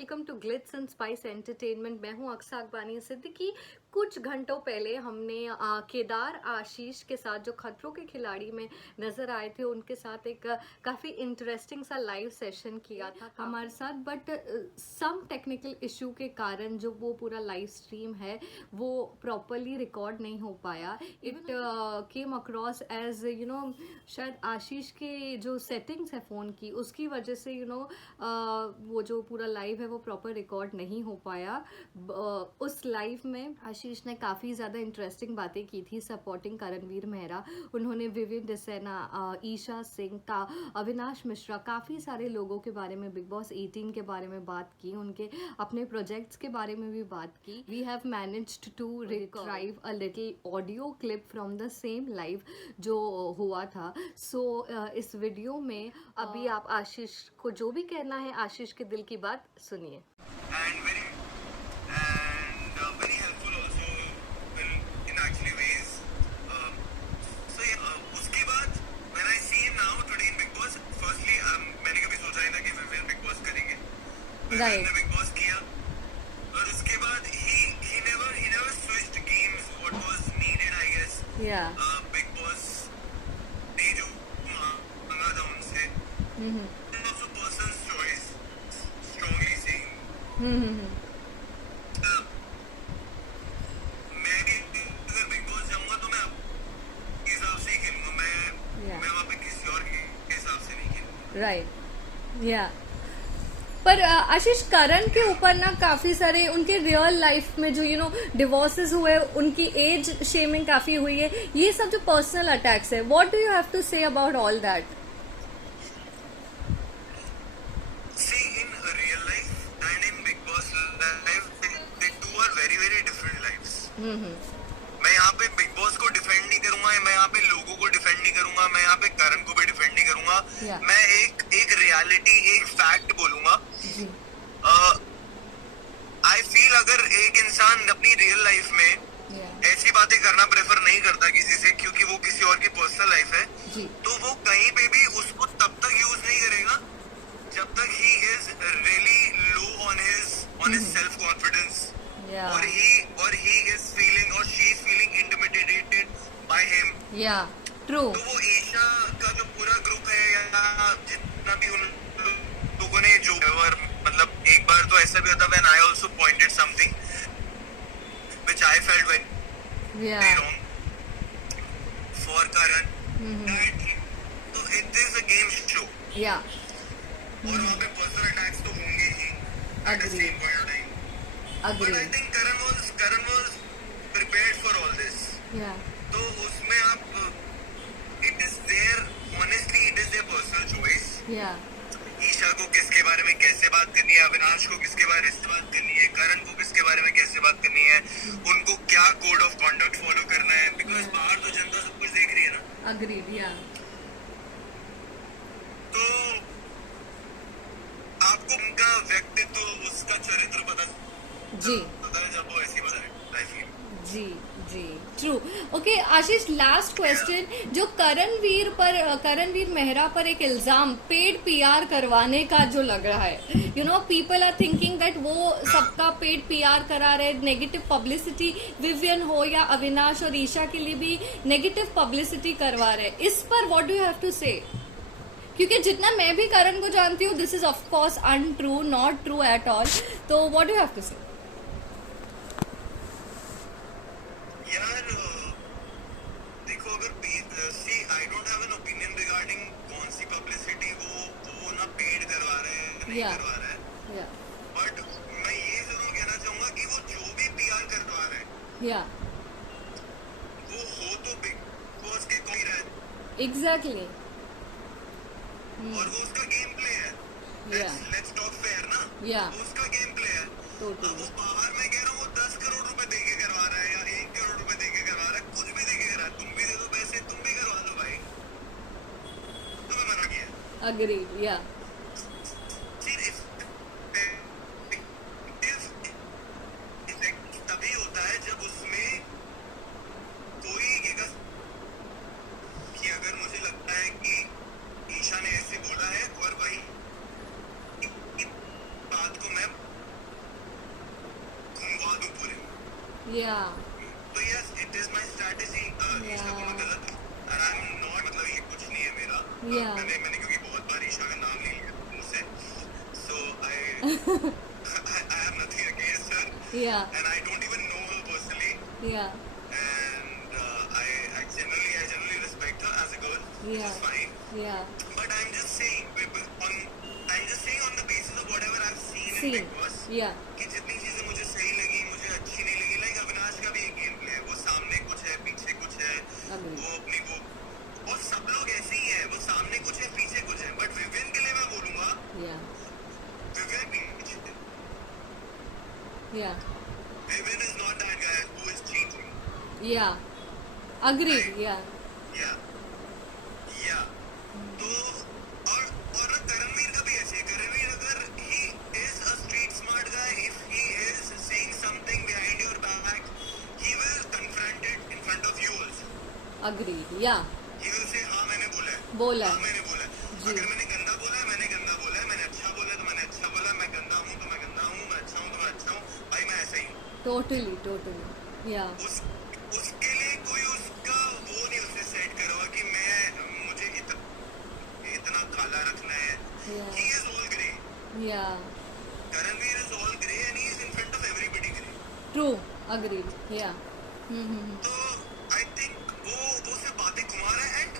Welcome to glitz and spice entertainment. मैं हूं अक्सा अकबानी सिद्दीकी। कुछ घंटों पहले हमने केदार आशीष के साथ जो खतरों के खिलाड़ी में नज़र आए थे उनके साथ एक काफ़ी इंटरेस्टिंग सा लाइव सेशन किया था हमारे साथ, बट सम टेक्निकल इशू के कारण जो वो पूरा लाइव स्ट्रीम है वो प्रॉपरली रिकॉर्ड नहीं हो पाया। इट केम अक्रॉस एज शायद आशीष के जो सेटिंग्स है फ़ोन की उसकी वजह से वो जो पूरा लाइव है वो प्रॉपर रिकॉर्ड नहीं हो पाया। उस लाइव में आशीष ने काफ़ी ज़्यादा इंटरेस्टिंग बातें की थी सपोर्टिंग करणवीर मेहरा। उन्होंने विविन डिसेना, ईशा सिंह का, अविनाश मिश्रा, काफ़ी सारे लोगों के बारे में, बिग बॉस 18 के बारे में बात की, उनके अपने प्रोजेक्ट्स के बारे में भी बात की। We have managed to retrieve a little audio clip from the same live जो हुआ था। सो इस वीडियो में अभी आप आशीष को जो भी कहना है, आशीष के दिल की बात सुनिए। Right. Big Boss किया और उसके बाद he never switched games what was needed I guess. Yeah. Big Boss ने जो मांगा था उनसे. Also person's choice. Strongly saying. मैं भी अगर Big Boss जाऊँगा तो मैं अपने हिसाब से ही खेलूँगा. मैं वहाँ पे किसी और के हिसाब से नहीं खेलूँगा. Right. Yeah. पर आशीष, करण के ऊपर ना काफी सारे उनके रियल लाइफ में जो डिवोर्सेस हुए, उनकी एज शेमिंग काफी हुई है, ये सब जो पर्सनल अटैक्स है, what do you have to say about all that? See, in real life and in Big Boss life, they two are very very different lives. मैं यहाँ पे बिग बॉस को डिफेंड नहीं करूंगा, मैं यहाँ पे लोगों को डिफेंड नहीं करूंगा, मैं यहाँ पे करण को भी डिफेंड नहीं करूंगा. मैं एक रियलिटी, एक फैक्ट बोलूंगा. आई फील अगर एक इंसान अपनी रियल लाइफ में ऐसी बातें करना प्रेफर नहीं करता किसी से, क्योंकि वो किसी और की पर्सनल लाइफ है, तो वो कहीं पे भी उसको तब तक यूज नहीं करेगा जब तक he is really low on his self confidence. और he is feeling or she is feeling intimidated by him. Yeah, true. तो वो ईशा का जो पूरा ग्रुप है या जितना भी उन लोगों ने जो मतलब एक बार तो ऐसा भी होता when I also pointed something which I felt very wrong for Karan. तो it is a game show. Yeah. और वहाँ पे personal attacks तो होंगे ही at the same point of time. But I think Karan was prepared for all this. Yeah. तो उसमें आप it is their honestly it is their personal choice. Yeah. Isha को किसके बारे में कैसे बात करनी है, अविनाश को किसके बारे में बात करनी है, करण को किसके बारे में कैसे बात करनी है, उनको क्या कोड ऑफ कॉन्डक्ट फॉलो करना है, बिकॉज बाहर तो जनता सब कुछ देख रही है ना. Agreed. Yeah. तो आपको उनका व्यक्तित्व, उसका चरित्र पता है जब वो ऐसी बताए. I feel. जी true. Okay Ashish, last question. जो करणवीर मेहरा पर एक इल्जाम पेड पीआर करवाने का जो लग रहा है, पीपल आर थिंकिंग दैट वो सबका पेड पीआर करा रहे, नेगेटिव पब्लिसिटी, विवियन हो या अविनाश और ईशा के लिए भी नेगेटिव पब्लिसिटी करवा रहे. इस पर what do you have to say? क्योंकि जितना मैं भी करण को जानती हूँ, this is of course untrue, not true at all. तो what do you have to say? यार देखो, अगर I don't have an opinion regarding कौन सी पब्लिसिटी वो ना पेड करवा रहे हैं नहीं करवा रहे हैं. बट मैं ये जरूर कहना चाहूंगा कि वो जो भी पीआर करवा रहे हैं वो हो तो बिग बॉस के कोई रहे. एग्जैक्टली. और वो उसका गेम प्ले है. लेट्स टॉक फेयर ना. वो उसका गेम प्ले है. अब वो बाहर मैं कह रहा हूँ वो 10 करोड़ रुपए देके करवा रहा है या 1 करोड़ रुपए देके करवा रहा है, कुछ भी देके करवा रहा है. तुम भी दे दो पैसे, तुम भी करवा दो भाई. तुम्हें मना किया. अग्रीड. या तभी होता है जब उसमें कोई ये कि अगर मुझे लगता है कि ईशा ने ऐसे बोला है और वही बात को मैं दूं पूरे में। Yeah. तो yes it is my strategy. Eisha को मैं गलत और आई एम नॉट, मतलब ये कुछ नहीं है मेरा। Yeah. मैंने क्योंकि बहुत बार ईशा का नाम ले लिया मुझसे, सो आई I have nothing against her Yeah. and I don't even know her personally, Yeah. and I generally respect her as a girl, which Yeah. is fine, Yeah. but I'm just saying on the basis of whatever I've seen in Seen. Big Boss Yeah. कि जितनी चीजें मुझे सही लगी, मुझे अच्छी नहीं लगी, लाइक अविनाश का भी एक गेम प्ले है, वो सामने कुछ है पीछे कुछ है, Agree. वो अपनी वो और सब लोग ऐसे ही है, वो सामने कुछ है पीछे कुछ है, बट विवियन के लिए मैं बोलूंगा Yeah. विवियन पीछे, Yeah. Vivian is not that guy who is cheating. Yeah. Agreed. Yeah. या तो और ना करणवीर का भी ऐसे है। करणवीर अगर ही is a street smart guy, if he is saying something behind your back, he will confront it in front of you also. Agreed. Yeah. He will say हाँ मैंने बोला है, बोला है। हाँ मैंने बोला है, जी। अगर मैंने गंदा बोला है मैंने गंदा बोला है, मैंने अच्छा बोला है तो मैंने अच्छा बोला है, मैं गंदा हूँ तो मैं गंदा हूँ, मैं अच्छा हूँ तो मैं अच्छा हूँ, भाई मैं ऐसा ही हूँ। Totally. Totally. Yeah. उसके लिए कोई उसका वो नहीं उसने सेट करा हुआ कि मुझे इतना काला रखना है। Yeah. He is all grey. Yeah. Karanveer is all grey and he is in front of everybody grey. True. Agreed. Yeah. Mm-hmm. तो I think वो सिर्फ बातें घुमा रहा है and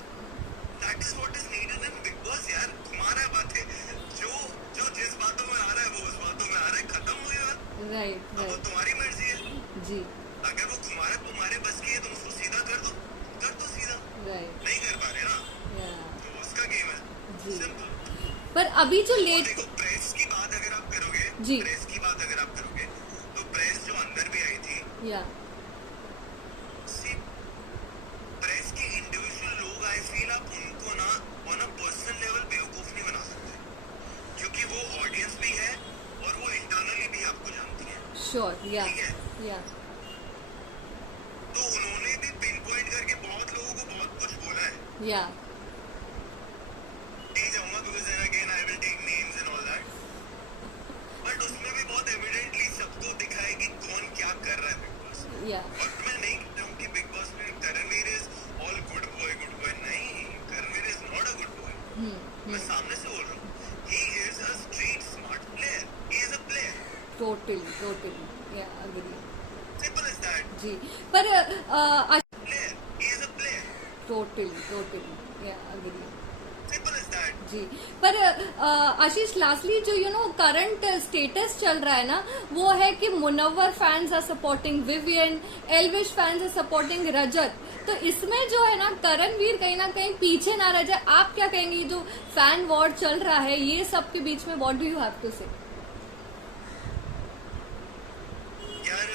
that is what is needed in Big Boss यार, घुमा रहा है बातें, जो जिस बातों में आ रहा है वो उस बातों में आ रहा है, खत्म हुई बात। Right. अब वो Right. तुम्हारी मर्जी है, जी. अगर वो घुमा रहा है तुम्हारे बस की है तुम उसको सीधा कर दो सीधा, Right. नहीं कर पा रहे ना Yeah. तो उसका गेम है, जी. सिंपल। पर अभी जो और लेट देखो प्रेस की बात अगर आप करोगे, जी। प्रेस की बात अगर आप करोगे तो प्रेस जो अंदर भी आई थी, या सी प्रेस के इंडिविजुअल लोग, आई फील आप उनको ना ऑन अ पर्सनल लेवल बेवकूफ नहीं बना सकते, क्योंकि वो ऑडियंस भी है और वो इंटरनली भी आपको जानती है, श्योर या ठीक है। या तो उन्होंने भी पिन पॉइंट करके बहुत लोगों को बहुत कुछ बोला है। या नहीं जाऊंगा because then again I will take names and all that, but उसमें भी बहुत एविडेंटली सबको दिखा है कि कौन क्या कर रहा है बिग बॉस। या और मैं नहीं कहता हूँ कि बिग बॉस में Karanveer is all good boy, नहीं, Karanveer is not a good boy. मैं सामने से बोल रहा हूँ, he is a street smart player, he is a player, totally yeah agree simple as that. जी। पर player, he is a player, totally yeah agree simple as that. जी। पर आशीष लास्टली जो करंट स्टेटस चल रहा है ना, वो है कि Munawar fans are supporting Vivian, Elvish fans are supporting रजत। तो इसमें जो है ना करणवीर कहीं ना कहीं पीछे ना रह जाए। आप क्या कहेंगे जो फैन वॉर चल रहा है ये सब के बीच में, what do you have to say? यार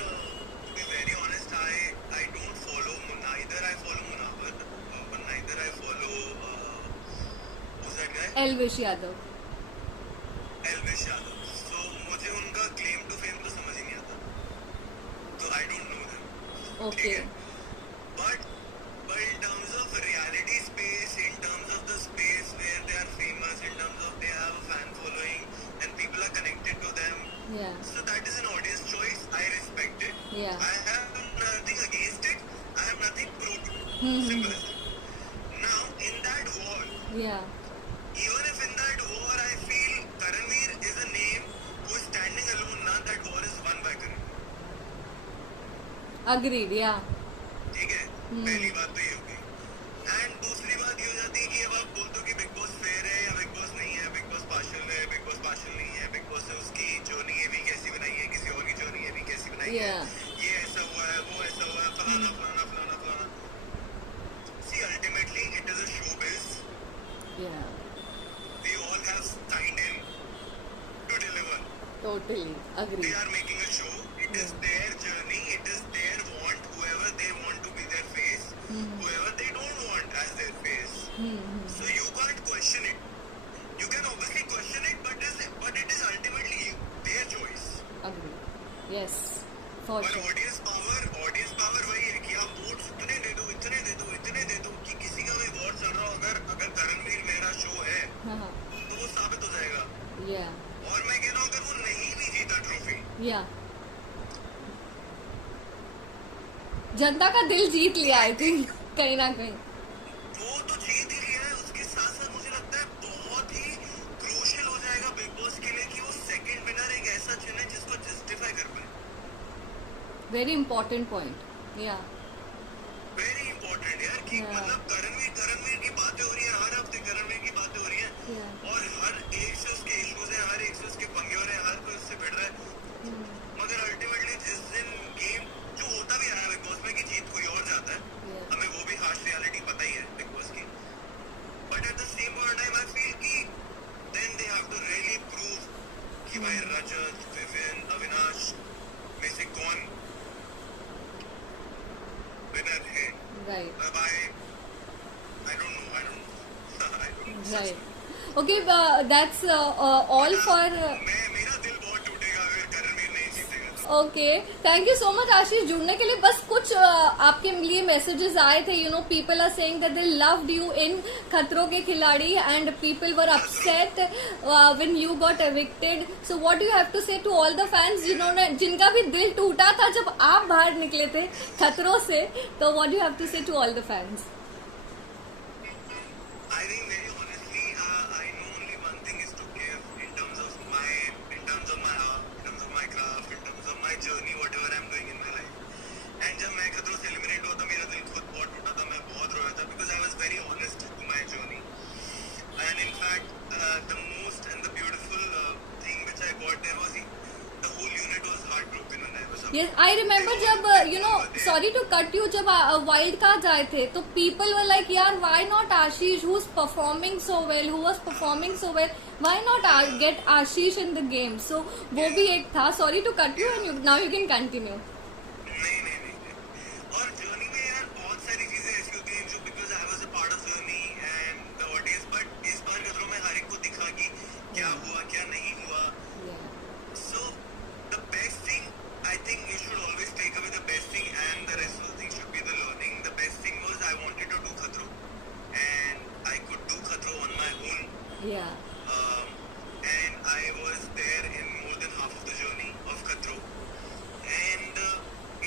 to be very honest, I don't follow, neither I follow Munawar, but neither I follow who's that guy? Elvish Yadav. Elvish Yadav. So मुझे उनका claim to fame तो समझ ही नहीं आता, तो I don't know them. Okay. ठीक है? But in terms of reality space, in terms of the space where they are famous, in terms of they have a fan following and people are connected to them, या so that is an audience choice. I respect it. Yeah. I have nothing against it. I have nothing pro to it. Hmm. Simple as that. Now, in that war, या even if in that war I feel Karanveer is a name who is standing alone, now that war is won by Karanveer. Agreed या ठीक है? पहली बात तो ये होगी. And दूसरी बात ये हो जाती है कि अब आप बोलते हो कि बिग बॉस फेयर है या बिग बॉस नहीं है, बिग बॉस पार्शियल है, बिग बॉस पार्शियल नहीं है, बिग बॉस ने उसकी जर्नी ये भी कैसी बनाई है, किसी और की जर्नी ये भी कैसी बनाई है, Yeah. ये ऐसा हुआ है, वो ऐसा हुआ है, फलाना फलाना फलाना फलाना. See, ultimately it is a showbiz. या We all have signed in to deliver. Totally They agree are making a show. It is their journey. It is their want. Whoever they want to be their face, whoever they don't want as their face. So you can't question it. You can obviously question it, but it is ultimately their choice. Agree yes for पर sure audience power वही है कि आप votes इतने दे दो, इतने दे दो, इतने दे दो कि किसी का भी वोट चल रहा हो, अगर करणवीर मेरा शो है हाँ तो वो साबित हो जाएगा. या और मैं कह रहा हूँ अगर वो नहीं भी जीता ट्रॉफी, या जनता का दिल जीत लिया आई थिंक कहीं ना कहीं. वो तो जीत ही लिया है, उसके साथ साथ मुझे लगता है बहुत ही क्रूशियल हो जाएगा बिग बॉस के लिए कि वो सेकंड विनर एक ऐसा चुने जिसको जस्टिफाई कर पाए. Very important point. या वेरी इंपॉर्टेंट यार कि Yeah. मतलब करणवीर की बातें हो रही है, हर हफ्ते करणवीर की बातें हो रही है Yeah. और हर एक से उसके इश्यूज हैं, हर एक से उसके पंगे हो रहे हैं, हर कोई उससे भिड़ रहा है. मगर अल्टीमेटली जिस दिन गेम जो होता भी है बिग बॉस में कि जीत कोई और जाता है, Yeah. हमें वो भी हार्श रियलिटी पता ही है बिग बॉस की. But at the same time I feel कि then they have to really prove कि भाई रजत, विविन, अविनाश में से कौन विनर है. राइट. अब I don't know. I don't know. Right. Okay, that's all for. मेरा दिल बहुत टूटेगा अगर करणवीर नहीं जीतेगा तो. Okay, thank you so much Ashish जुड़ने के लिए. बस कुछ आपके लिए मैसेजेस आए थे. You know, people are saying that they loved you in Khatron Ke Khiladi and people were upset when you got evicted. So what do you have to say to all the fans जिन्होंने जिनका भी दिल टूटा था जब आप बाहर निकले थे खतरों से. तो what do you have to say to all the fans? I think very honestly, I know only one thing is to give in terms of my art, in terms of my craft, in terms of my journey, whatever I'm doing in my life. And जब मैं खतरों से eliminate हुआ तो मेरा दिल खुद बहुत टूटा था, मैं बहुत रोया था because I was very honest to my journey. And in fact, the most and the beautiful thing which I got there was the whole unit was heartbroken when I was up. Yes, I remember जब you know, sorry to cut you, जब wild card आए थे तो people were like यार why not Ashish who is performing so well, who was performing so well, why not get Ashish in the game. So वो भी एक था. Sorry to cut you and now you can continue. नहीं. और journey में यार बहुत सारी चीजें ऐसी होती हैं जो because I was a part of journey and the audience. But इस बार खतरों में हर एक को दिखा कि क्या हुआ क्या नहीं हुआ. So the best thing, I think you should always take away the best thing and the rest of the thing should be the learning. The best thing was I wanted to do Khatro and I could do Khatro on my own. या And I was there in more than half of the journey of Khatro. And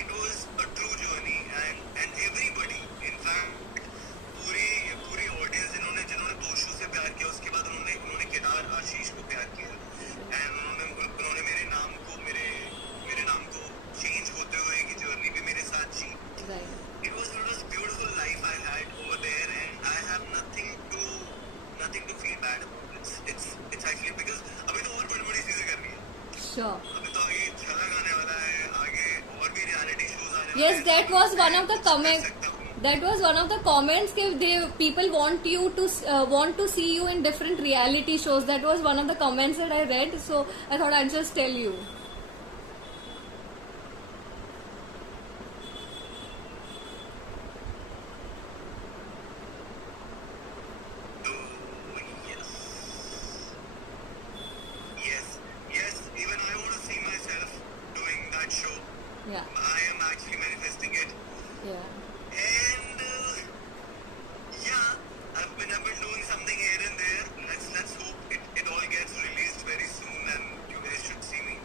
it was a true journey and everybody, in fact, पूरी audience जिन्होंने दोषों से प्यार किया उसके बाद उन्होंने केदार आशीष को प्यार किया and उन्होंने मेरे नाम को चेंज होते हुए की जर्नी भी मेरे साथ जी. Right. It was beautiful life I had over there and I have nothing to feel bad about. It's actually because अभी तो और बड़ी चीजें करनी है. श्योर. अभी तो आगे झलक आने वाला है, आगे और भी रियलिटी शोज आने वाले हैं. Yes, that was one of the कुछ कर comments. सकता हूँ. That was one of the comments that people want to see you in different reality shows. That was one of the comments that I read. So I thought I'd just tell you. So, yes. Even I want to see myself doing that show. Yeah, I am actually manifesting it. yeah. And I've been doing something here and there. Let's hope it all gets released very soon, and you guys should see me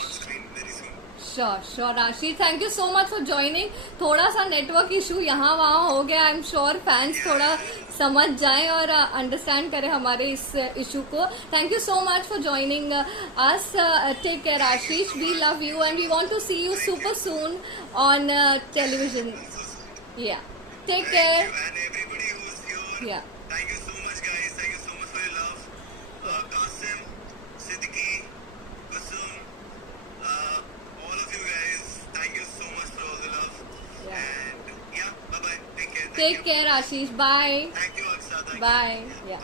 on screen very soon. Sure Ashish, thank you so much for joining. थोड़ा सा network issue यहाँ वहाँ हो गया. I am sure fans थोड़ा समझ जाएं और अंडरस्टैंड करें हमारे इस इशू को. Thank you so much for joining us. Take care Ashish. We love you and we want to see you super soon on television. Yeah, take Thank care. you and everybody who's here. Yeah. Thank you so much, guys. Thank you so much for your love. Qasim, Siddiqui, Kusum, all of you guys. Thank you so much for all the love. Yeah. And bye bye. Take care. Thank take you. Care Ashish. Bye. Thank you, Aksa. Thank you. Bye. या.